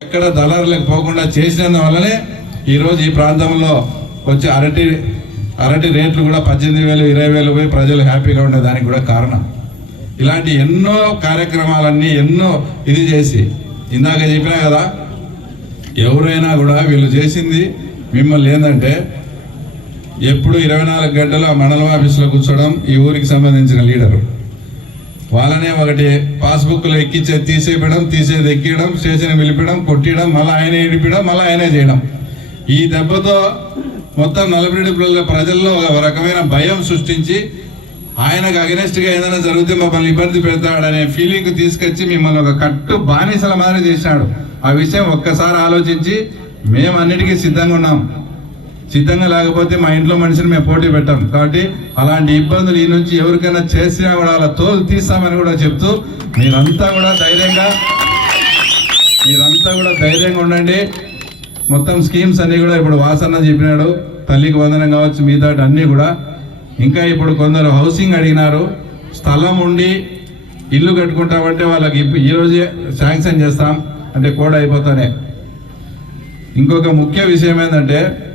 ఎక్కడ దళారులకు పోకుండా చేసినందువల్లనే ఈరోజు ఈ ప్రాంతంలో వచ్చే అరటి అరటి రేట్లు కూడా పద్దెనిమిది వేలు ఇరవై వేలు పోయి ప్రజలు హ్యాపీగా ఉండే దానికి కూడా కారణం. ఇలాంటి ఎన్నో కార్యక్రమాలన్నీ ఎన్నో ఇది చేసి ఇందాక చెప్పినా కదా ఎవరైనా కూడా వీళ్ళు చేసింది మిమ్మల్ని ఏంటంటే ఎప్పుడు ఇరవై నాలుగు గంటలు ఆ మండలం ఆఫీసులో కూర్చోవడం ఈ ఊరికి సంబంధించిన లీడరు. వాళ్ళనే ఒకటి పాస్బుక్లో ఎక్కించే తీసేయడం తీసేది ఎక్కియడం స్టేషన్ పిలిపడం కొట్టడం మళ్ళీ ఆయన ఇడిపడం మళ్ళీ ఆయనే చేయడం. ఈ దెబ్బతో మొత్తం నలభై ప్రజల్లో ఒక రకమైన భయం సృష్టించి ఆయనకు అగెనెస్ట్గా ఏదైనా జరిగితే మమ్మల్ని ఇబ్బంది పెడతాడనే ఫీలింగ్ తీసుకొచ్చి మిమ్మల్ని ఒక కట్టు బానిసల మాదిరి చేసినాడు ఆ విషయం ఒక్కసారి ఆలోచించి మేము అన్నిటికీ సిద్ధంగా ఉన్నాం. సిద్ధంగా లేకపోతే మా ఇంట్లో మనిషిని మేము పోటీ పెట్టాం. కాబట్టి అలాంటి ఇబ్బందులు ఈ నుంచి ఎవరికైనా చేసినా కూడా అలా తోలు తీస్తామని కూడా చెప్తూ మీరంతా కూడా ధైర్యంగా మీరంతా కూడా ధైర్యంగా ఉండండి. మొత్తం స్కీమ్స్ అన్నీ కూడా ఇప్పుడు వాసన్న చెప్పినాడు. తల్లికి వందనం కావచ్చు మిగతా అన్నీ కూడా. ఇంకా ఇప్పుడు కొందరు హౌసింగ్ అడిగినారు. స్థలం ఉండి ఇల్లు కట్టుకుంటామంటే వాళ్ళకి ఇప్పు- ఈ శాంక్షన్ చేస్తాం. అంటే కోడ్ అయిపోతానే. ఇంకొక ముఖ్య విషయం ఏంటంటే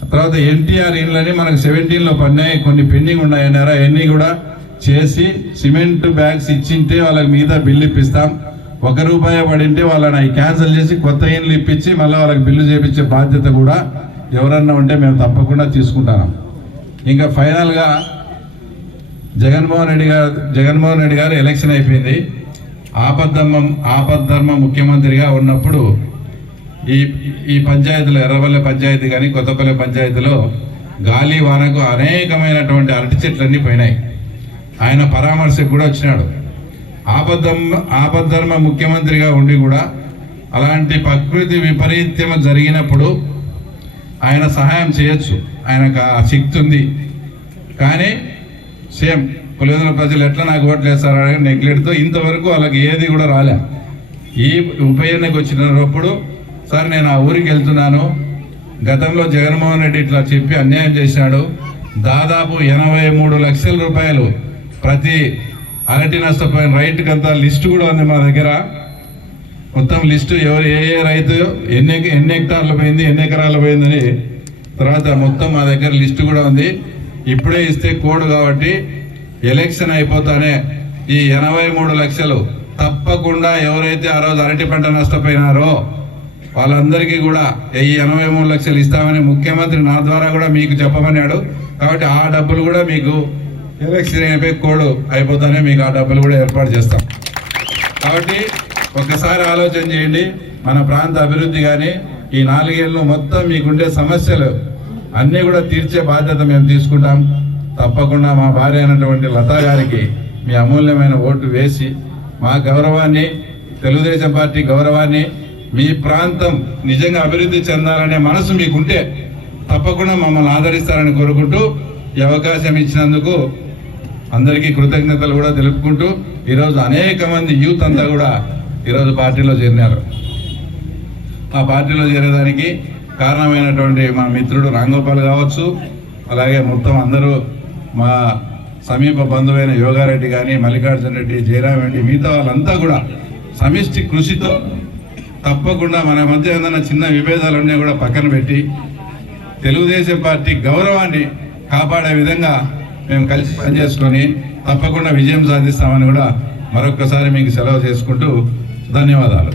తర్వాత ఎన్టీఆర్ ఇండ్లని మనకు సెవెంటీన్లో పడినాయి కొన్ని పెండింగ్ ఉన్నాయన్నారా? అవన్నీ కూడా చేసి సిమెంట్ బ్యాగ్స్ ఇచ్చింటే వాళ్ళకి మిగతా బిల్లు ఇప్పిస్తాం. ఒక రూపాయి పడింటే వాళ్ళని క్యాన్సిల్ చేసి కొత్త ఇండ్లు ఇప్పించి మళ్ళీ వాళ్ళకి బిల్లు చేపించే బాధ్యత కూడా ఎవరన్నా ఉంటే మేము తప్పకుండా తీసుకుంటాం. ఇంకా ఫైనల్గా జగన్మోహన్ రెడ్డి గారు జగన్మోహన్ రెడ్డి గారు ఎలక్షన్ అయిపోయింది. ఆపద్ధర్మం ఆపద్ధర్మ ముఖ్యమంత్రిగా ఉన్నప్పుడు ఈ ఈ పంచాయతీలో ఎర్రపల్లె పంచాయతీ కానీ కొత్తపల్లె పంచాయతీలో గాలి వానకు అనేకమైనటువంటి అరటి చెట్లన్నీ పోయినాయి. ఆయన పరామర్శకు కూడా వచ్చినాడు. ఆపద్ధర్మ ఆపద్ధర్మ ముఖ్యమంత్రిగా ఉండి కూడా అలాంటి ప్రకృతి విపరీత్యం జరిగినప్పుడు ఆయన సహాయం చేయొచ్చు. ఆయనకు ఆ శక్తి ఉంది. కానీ సేమ్ పులివెందుల ప్రజలు ఎట్లా నాకు ఓట్లు వేస్తారని నెగ్లెట్తో ఇంతవరకు వాళ్ళకి ఏది కూడా రాలే. ఈ ఉప ఎన్నిక వచ్చినప్పుడు సార్ నేను ఆ ఊరికి వెళ్తున్నాను. గతంలో జగన్మోహన్ రెడ్డి ఇట్లా చెప్పి అన్యాయం చేశాడు. దాదాపు ఎనభై మూడు లక్షల రూపాయలు ప్రతి అరటి నష్టపోయిన రైట్కి అంతా లిస్టు కూడా ఉంది మా దగ్గర. మొత్తం లిస్టు ఎవరు ఏ ఏ రైతు ఎన్ని ఎన్ని హెక్టార్లు పోయింది ఎన్ని ఎకరాలు పోయిందని తర్వాత మొత్తం మా దగ్గర లిస్టు కూడా ఉంది. ఇప్పుడే ఇస్తే కోడ్ కాబట్టి ఎలక్షన్ అయిపోతానే ఈ ఎనభై మూడు లక్షలు తప్పకుండా ఎవరైతే ఆ రోజు అరటి పంట నష్టపోయినారో వాళ్ళందరికీ కూడా ఈ ఎనభై మూడు లక్షలు ఇస్తామని ముఖ్యమంత్రి నా ద్వారా కూడా మీకు చెప్పమన్నాడు. కాబట్టి ఆ డబ్బులు కూడా మీకు ఎలక్షన్ అయిపోయి కోడు అయిపోతానే మీకు ఆ డబ్బులు కూడా ఏర్పాటు చేస్తాం. కాబట్టి ఒకసారి ఆలోచన చేయండి మన ప్రాంత అభివృద్ధి కానీ ఈ నాలుగేళ్ళు మొత్తం మీకుండే సమస్యలు అన్నీ కూడా తీర్చే బాధ్యత మేము తీసుకుంటాం. తప్పకుండా మా భార్య అయినటువంటి లతా గారికి మీ అమూల్యమైన ఓటు వేసి మా గౌరవాన్ని తెలుగుదేశం పార్టీ గౌరవాన్ని మీ ప్రాంతం నిజంగా అభివృద్ధి చెందాలనే మనసు మీకుంటే తప్పకుండా మమ్మల్ని ఆదరిస్తారని కోరుకుంటూ ఈ అవకాశం ఇచ్చినందుకు అందరికీ కృతజ్ఞతలు కూడా తెలుపుకుంటూ ఈరోజు అనేక మంది యూత్ అంతా కూడా ఈరోజు పార్టీలో చేరినారు. ఆ పార్టీలో చేరేదానికి కారణమైనటువంటి మా మిత్రుడు రాంగోపాల్ కావచ్చు అలాగే మొత్తం అందరూ మా సమీప బంధువైన యోగారెడ్డి కానీ మల్లికార్జున రెడ్డి జయరామ్ రెడ్డి మిగతా వాళ్ళంతా కూడా సమిష్టి కృషితో తప్పకుండా మన మధ్య ఏదైనా చిన్న విభేదాలు ఉన్నా కూడా పక్కన పెట్టి తెలుగుదేశం పార్టీ గౌరవాన్ని కాపాడే విధంగా మేము కలిసి పనిచేసుకొని తప్పకుండా విజయం సాధిస్తామని కూడా మరొకసారి మీకు సెలవు చేసుకుంటూ ధన్యవాదాలు.